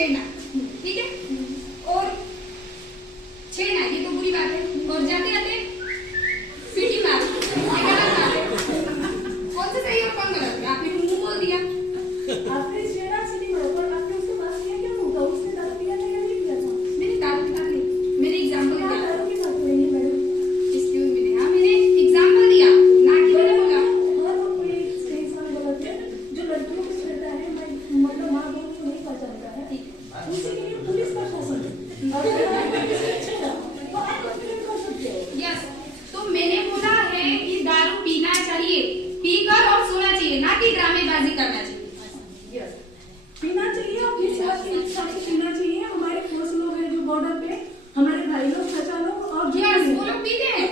छेड़ना, ठीक है? और छेड़ना ये तो बुरी बात है, और जाते जाते सीटी मार, ये गलत बात है। कौन सा सही और कौन गलत है? आपने मुंह बोल दिया। आपने छेड़ा सीटी मारा, पर आपने उसके पास किया क्या होगा? उसने दारू पिया था या नहीं पिया था? मैंने दारू की बात नहीं, मैंने एग्जाम्पल क्या दिया। दारू की बात हो रही है मैडम? एक्सक्यूज मी, हाँ मैंने एग्जाम्पल दिया, ना कि मैंने बोला। हर कोई इंसान गलत है जो लड़कियों को छेड़ता है, मतलब माँ बहन को नहीं पहचानता है, उसी के लिए पुलिस प्रशासन है। और अगर आपने किसी को छेड़ा तो आप कंप्लेंट कर सकते हो। यस, तो मैंने बोला है कि दारू पीना चाहिए, पीकर और सोना चाहिए, ना कि ड्रामेबाजी करना चाहिए। यस, पीना चाहिए, अपनी सेहत के हिसाब से पीना चाहिए। हमारे पड़ोस लोग हैं जो बॉर्डर पे, हमारे भाई लोग, चाचा लोग और यस, वो लोग पीते हैं,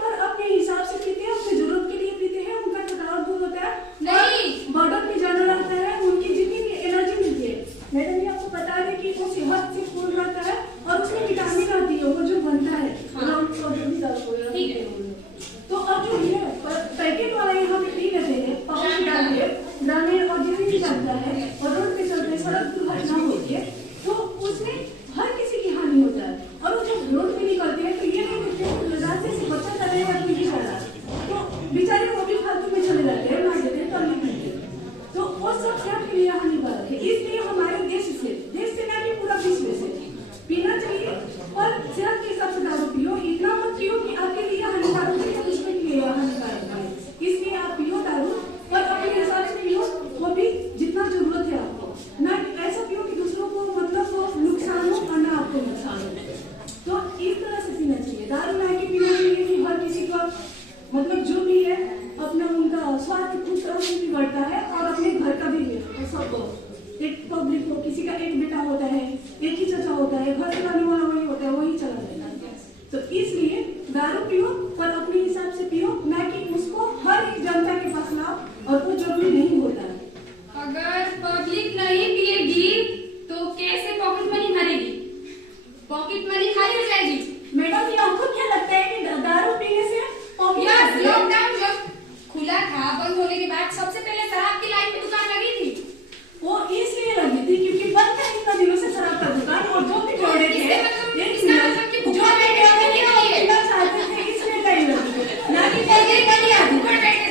पर अपने हिसाब से पीते हैं, अपनी जरूरत के लिए पीते हैं, उनका थकावट दूर होता है। नहीं। बॉर्डर पे जाना लगता है, उनकी जितनी भी एनर्जी मिलती है, मैडम ये आपको बता दें कि वो सेहत से फुल रहता है और उसमें विटामिन आती है, वो जो बनता है राउंड ठीक है। तो अब जो ये पैकेट वाला यहाँ पे पी लेते हैं, पाउच डाल के दाने और जितनी भी बनता है और रोड पे चलते सड़क दुर्घटना होती है, तो उसमें हर किसी की हानि होता है। और वो जब रोड पे निकलते हैं तो ये नहीं देखते रास्ते से बच्चा कर रहे हैं, कोई भी कर रहा है, तो बेचारे वो भी फालतू में चले जाते हैं, मार देते हैं, तब नहीं पीते। तो वो सब सेहत के लिए हानिकारक है। इसलिए हमारे देश से ना कि पूरा विश्व से पीना चाहिए, और सेहत के हिसाब से दारू पियो। इतना मत पियो कि आपके लिए हानिकारक है या दूसरे के लिए हानिकारक है। इसलिए आप पियो दारू, पर अपने हिसाब से पियो, वो भी जितना जरूरत है आपको, ना कि ऐसा पियो कि दूसरों को मतलब वो नुकसान हो और ना आपको नुकसान हो। तो इस तरह से पीना चाहिए दारू, ना कि पीना चाहिए कि हर किसी का मतलब जो भी है अपना उनका स्वास्थ्य खुद तरह से भी बढ़ता है और अपने घर का भी है। सबको एक पब्लिक को, किसी का एक बेटा होता है, एक ही चाचा होता है, घर चलाने वाला वही होता है, वही चला जाता है। तो इसलिए दारू पियो, पर अपने हिसाब से पियो, ना कि उसको हर एक जनता के पास लाओ, और वो जरूरी नहीं होता है। अगर पब्लिक नहीं पिएगी तो कैसे पॉकेट मनी भरेगी? पॉकेट मनी खाली हो जाएगी। मैडम, ये आपको क्या लगता है कि दारू पीने से यस, लॉकडाउन जब खुला था, बंद होने के बाद सबसे पहले शराब की लाइन में दुकान लगी थी। वो इसलिए लगी थी क्योंकि बंद था इतना दिनों से शराब का दुकान, और जो भी जोड़े थे चाहते थे इसलिए कहीं लगी थी, ना कि पॉकेट मनी आती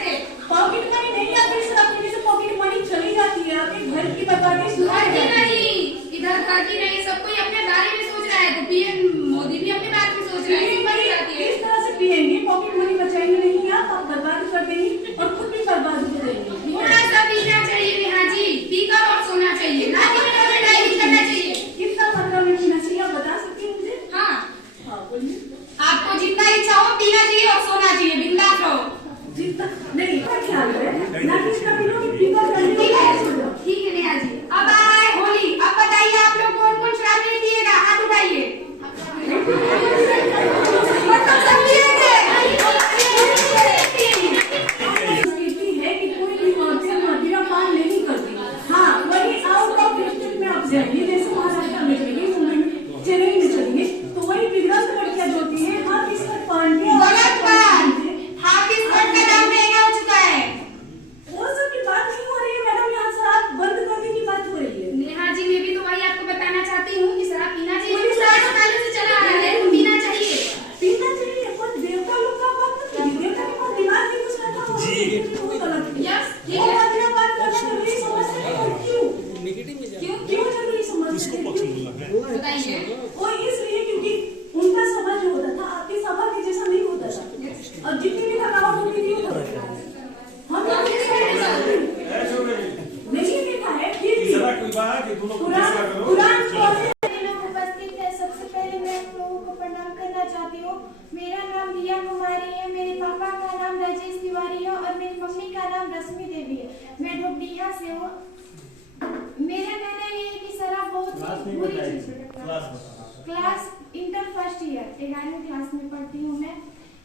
थे। पॉकेट मनी नहीं आती, शराब पीने से पॉकेट मनी चली जाती है, आपके घर की बर्बादी शुरू हो जाती है। नहीं, इधर खाती नहीं, सब कोई अपने बारे में सोच रहा है, तो पीएम मोदी भी अपने बारे में सोच रहा है। इस तरह से पिएंगे, पॉकेट मनी बचाएंगे नहीं, आप बर्बाद कर देंगे और खुद भी बर्बाद हो जाएंगे। थोड़ा सा पीना चाहिए नेहा जी, पीकर और सोना चाहिए, ना कि डाइटिंग करना चाहिए। कितना मात्रा में पीना चाहिए आप बता सकते हैं मुझे? हाँ, बोलिए। आपको जितना इच्छा हो पीना चाहिए और सोना चाहिए, बिंदास रहो। जितना नहीं ख्याल है ना कि इसका पीना कि पीकर ठीक है नेहा जी। अब आ रहा है होली, अब बताइए आप लोग कौन कौन शराब नहीं पिएगा? हाथ उठाइए। मतलब सब पिएंगे। है कि कोई भी औरतें मदिरा पान नहीं करती। हाँ, वही आउट ऑफ डिस्ट्रिक्ट में आप जाइए, जैसे महाराष्ट्र में चलेंगे, मुंबई में, चेन्नई में चलेंगे, तो वही विग्रस्त लड़कियां जो होती है हाथ इस पर पान के गलत बात, हाथ इस पर का दाम महंगा हो चुका है। वो सब की बात नहीं हो रही है मैडम, यहाँ शराब बंद करने की बात हो रही है। नेहा जी, मैं भी तो वही आपको बताना चाहती हूँ कि शराब पीना चाहिए, शराब पहले से चला आ रहा है, तो पीना चाहिए। पीना चाहिए, पर देवता लोग का बात मत कीजिए, देवता के पास दिमाग नहीं कुछ रहता, वो गलत है। यस, ठीक वो है। मदिरा पान करना जरूरी समझते हैं, और क्यों जरूरी समझते हैं? बताइए। वो इसलिए क्योंकि उनका समाज जो होता था आपके समाज के जैसा नहीं होता था, और जितनी भी थकावट होती थी वो हम नहीं देखा है। फिर भी लोग उपस्थित है, सबसे पहले मैं आप लोगों को प्रणाम करना चाहती हूँ। मेरा नाम रिया कुमारी है, मेरे पापा का नाम राजेश तिवारी है और मेरी मम्मी का नाम रश्मि देवी है। मैं ढोबडिया से हूँ। मेरा कहना ये है कि शराब बहुत ही बुरी चीज है। क्लास इंटर फर्स्ट ईयर 11वीं क्लास में पढ़ती हूँ मैं।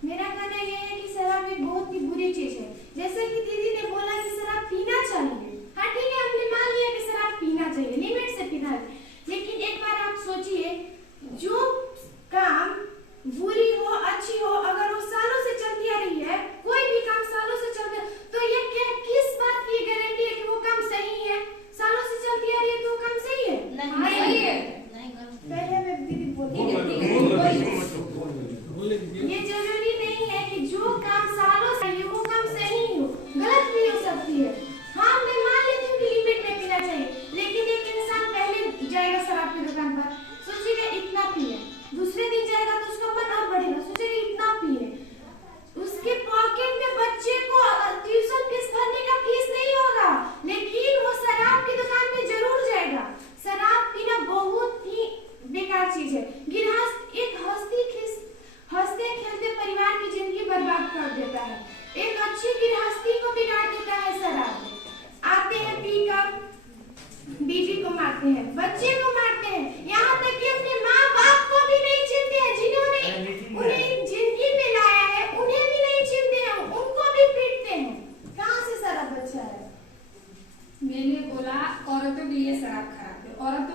मेरा कहना ये है कि शराब एक बहुत ही बुरी चीज है। जैसे कि दीदी ने बोला कि शराब पीना चाहिए, हाँ ठीक है, हमने मान लिया कि शराब पीना चाहिए, लिमिट से पीना है। लेकिन एक बार आप सोचिए, जो काम बुरी हो अच्छी हो, अगर वो सालों से चलती आ रही है, कोई भी काम सालों से चलता है, तो ये किस बात की गारंटी है कि वो काम सही है? सालों से चलती आ रही है तो वो काम सही है? नहीं।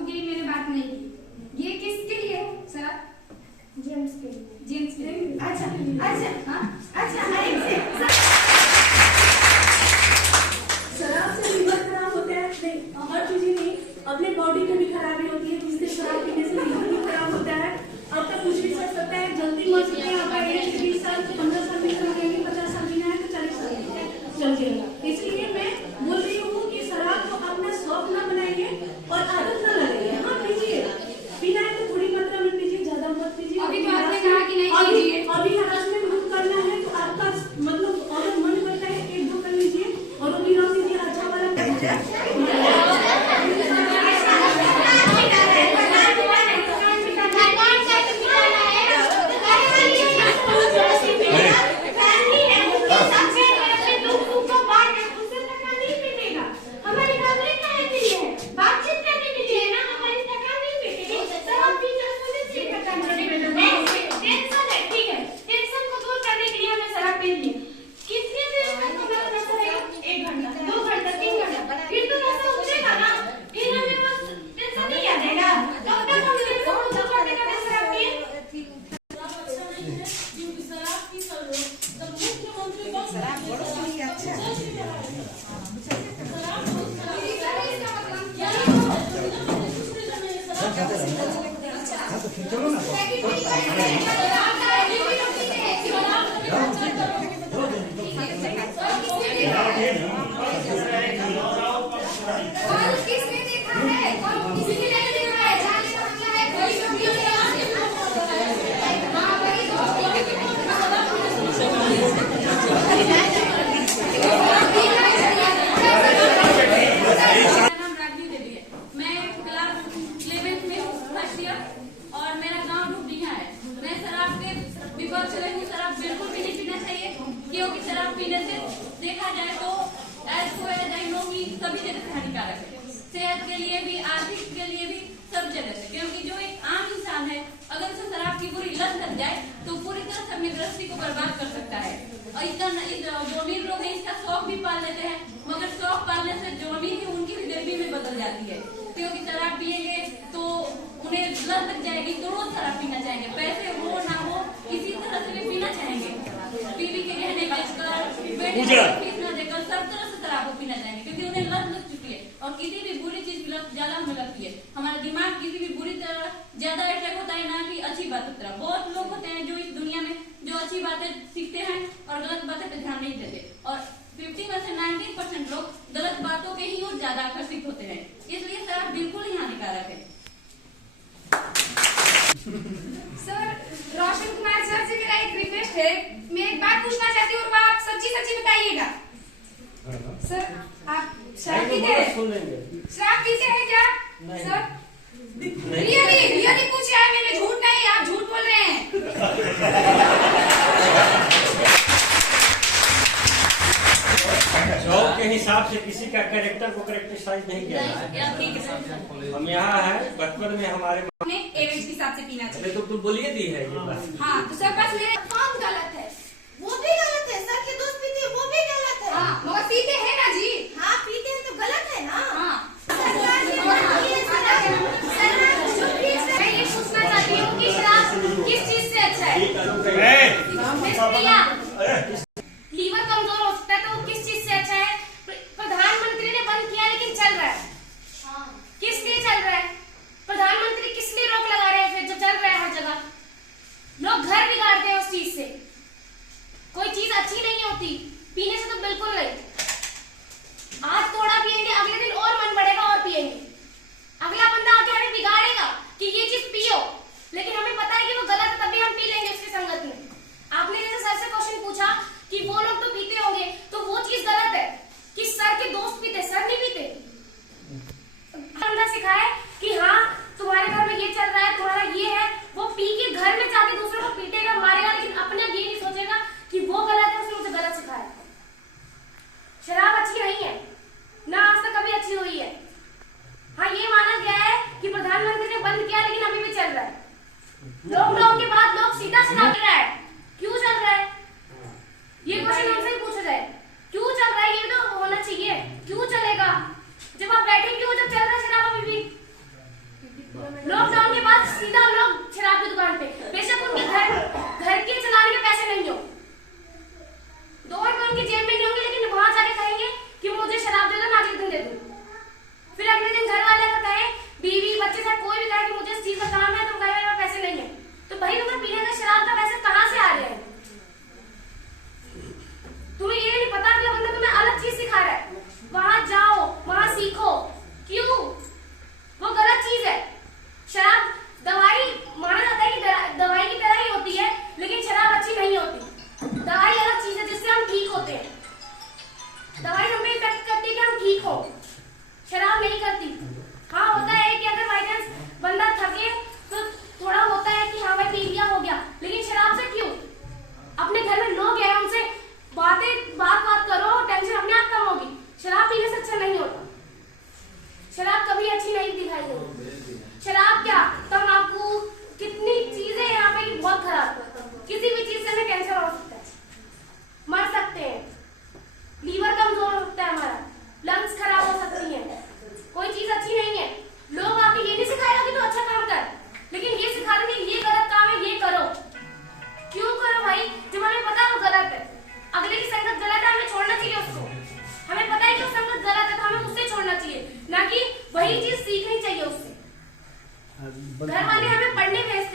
के लिए मैंने बात नहीं की। ये किसके लिए है शराब? जेम्स के लिए। जेम्स के लिए। अच्छा हाँ शराब से लीवर खराब होता है, नहीं हर चीज ही नहीं, अपने बॉडी में भी खराबी होती है, जिससे शराब पीने से लीवर भी खराब होता है। अब तक कुछ भी कर सकता है, जल्दी मर सकते हैं। आपका एज 20 साल 15 साल भी चल जाएंगे, 50 साल जीना है तो 40 साल चल जाएगा। इसलिए मैं बोल रही हूँ कि शराब को अपना शौक ना बनाइए और आदत ना लगाइए। हाँ पीजिए, पीना है तो थोड़ी मात्रा में पीजिए, ज्यादा मत पीजिए। अभी तो आपने कहा कि नहीं कीजिए। अभी हरासमेंट मत करना है तो आपका मतलब अगर मन करता है 1-2 कर लीजिए और अभी रख दीजिए। अच्छा वाला क्योंकि शराब पीने से देखा जाए तो सभी जगह से हानिकारक है, सेहत के लिए भी, आर्थिक के लिए भी, सब जगह से। क्योंकि जो एक आम इंसान है अगर उसे शराब की पूरी लत लग जाए तो पूरी तरह से अपनी गृहस्थी को बर्बाद कर सकता है। और इतना जो अमीर लोग हैं इसका शौक भी पाल लेते हैं, मगर शौक पालने से जो अमीर है उनकी भी गरीबी में बदल जाती है। क्योंकि शराब पिएंगे तो उन्हें लत लग जाएगी तो रोज शराब पीना चाहेंगे, पैसे हो ना हो किसी तरह से भी पीना चाहेंगे। बीवी के गहने बेचकर, बेटे को फीस न देकर सब तरह से शराब पीना चाहेंगे क्योंकि उन्हें लत लग चुकी है। और किसी भी बुरी चीज की लत ज्यादा हमें लगती है, हमारा दिमाग किसी भी बुरी तरह ज्यादा अट्रैक्ट होता है ना कि अच्छी बात की तरफ। बहुत लोग होते हैं जो इस दुनिया में जो अच्छी बातें सीखते हैं और गलत बातें पे ध्यान नहीं देते, और 50 से 90% लोग गलत बातों के ही ओर ज्यादा आकर्षित होते हैं। इसलिए शराब बिल्कुल ही हानिकारक है। सर, रोशन कुमार सर से मेरा एक रिक्वेस्ट है, मैं एक बात पूछना चाहती हूँ और आप सच्ची बताइएगा। सर, आप शराब पीते हैं? शराब पीते हैं क्या? सर, रियली पूछा है मैंने, झूठ नहीं, आप झूठ बोल रहे हैं। शौक के हिसाब से किसी का कैरेक्टर को कैरेक्टराइज नहीं किया जाए। हम यहाँ है, बचपन में हमारे एवरेज के हिसाब से पीना चाहिए। तो तुम बोलिए दी है ये बात। हाँ, तो सर बस मेरे कौन गलत है? वो भी गलत है, सर के दोस्त पीते हैं वो भी गलत है। हाँ, मगर पीते हैं ना जी। हाँ पीते हैं तो गलत है ना। हाँ, सरकार ने मैं ये पूछना चाहती हूँ कि शराब किस चीज से अच्छा है? लीवर कमजोर हो सकता है तो किस चीज से अच्छा है? प्रधानमंत्री ने बंद किया लेकिन चल रहा है, किस लिए चल रहा है? प्रधानमंत्री किस लिए रोक लगा रहे हैं फिर जो चल रहा है हर जगह? लोग घर बिगाड़ते हैं उस चीज से। कोई चीज अच्छी नहीं होती, पीने से तो बिल्कुल नहीं। आज थोड़ा पिएंगे, अगले दिन और मन बढ़ेगा और पिएंगे। अगला बंदा आके हमें बिगाड़ेगा कि ये चीज पियो, लेकिन हमें पता है कि वो गलत है, तभी हम पी लेंगे उसकी संगत में। आपने जैसे सर से क्वेश्चन पूछा कि वो लोग तो पीते होंगे, तो वो चीज गलत है कि सर के दोस्त पीते, सर नहीं पीते। बंदा सिखाए कि हाँ तुम्हारे घर में ये चल रहा है, तुम्हारा ये है, वो पी के घर में जाके दूसरों को पीटेगा, मारेगा, लेकिन अपने ये नहीं सोचेगा कि वो गलत है, उसने मुझे गलत सिखाया। शराब अच्छी नहीं है ना, आज तक कभी अच्छी हुई है। हाँ, ये माना गया है कि प्रधानमंत्री ने बंद किया लेकिन अभी भी चल रहा है। लॉकडाउन के बाद लोग सीधा चल रहा है, क्यों चल रहा है? ये क्वेश्चन हमसे ही पूछा जाए, क्यों चल रहा है? ये तो होना चाहिए, क्यों चलेगा? जब आप बैठे क्यों, जब चल रहा है शराब अभी भी। लॉकडाउन के बाद सीधा हम लोग शराब की दुकान पे, बेशक उनके घर के चलाने के पैसे नहीं हो, 2 रुपए उनकी जेब में नहीं होंगे, लेकिन वहां जाके कहेंगे कि मुझे शराब दे दो, मैं अगले दिन दे दूं। फिर अगले दिन घर वाले का कहे, बीवी बच्चे से कोई भी कहे कि मुझे इस चीज का काम है, तो कहे मेरे पास पैसे नहीं है, तो भाई तुम्हें पीने का शराब का पैसे कहाँ से आ रहे हैं? तुम्हें ये नहीं पता कि बंदा तुम्हें अलग चीज सिखा रहा है, वहां जाओ, वहां सीखो। क्यों? वो गलत चीज है। शराब दवाई माना जाता है कि दवाई की तरह ही होती है, लेकिन शराब अच्छी नहीं होती। दवाई अलग चीज है जिससे हम ठीक होते हैं। दवाई हमें इफेक्ट करती है कि हम ठीक हो, शराब नहीं करती। हाँ होता है कि अगर बाई चांस बंदा थके तो थोड़ा होता है कि हाँ भाई पी लिया हो गया, लेकिन शराब से क्यों? अपने घर में लोग हैं, उनसे बात करो, टेंशन अपने आप कम होगी। शराब पीने से अच्छा नहीं होता। शराब कभी अच्छी नहीं दिखाई देगी। शराब क्या, तंबाकू, कितनी चीजें यहाँ पे बहुत खराब। किसी भी चीज से हमें कैंसर हो सकता है, मर सकते हैं, लीवर कमजोर हो सकता है हमारा, लंग्स खराब हो सकती हैं। कोई चीज अच्छी नहीं है। लोग आके ये नहीं सिखाएगा कि तू अच्छा काम कर, लेकिन ये सिखा देंगे ये गलत काम है, ये करो। क्यों करो भाई? जब हमें पता है वो गलत है, अगले की संगत गलत है, हमें छोड़ना चाहिए उसको। हमें पता है कि वो संगत गलत है, तो हमें उससे छोड़ना चाहिए, ना कि वही चीज सीखनी चाहिए उससे। घर वाले हमें पढ़ने भेजते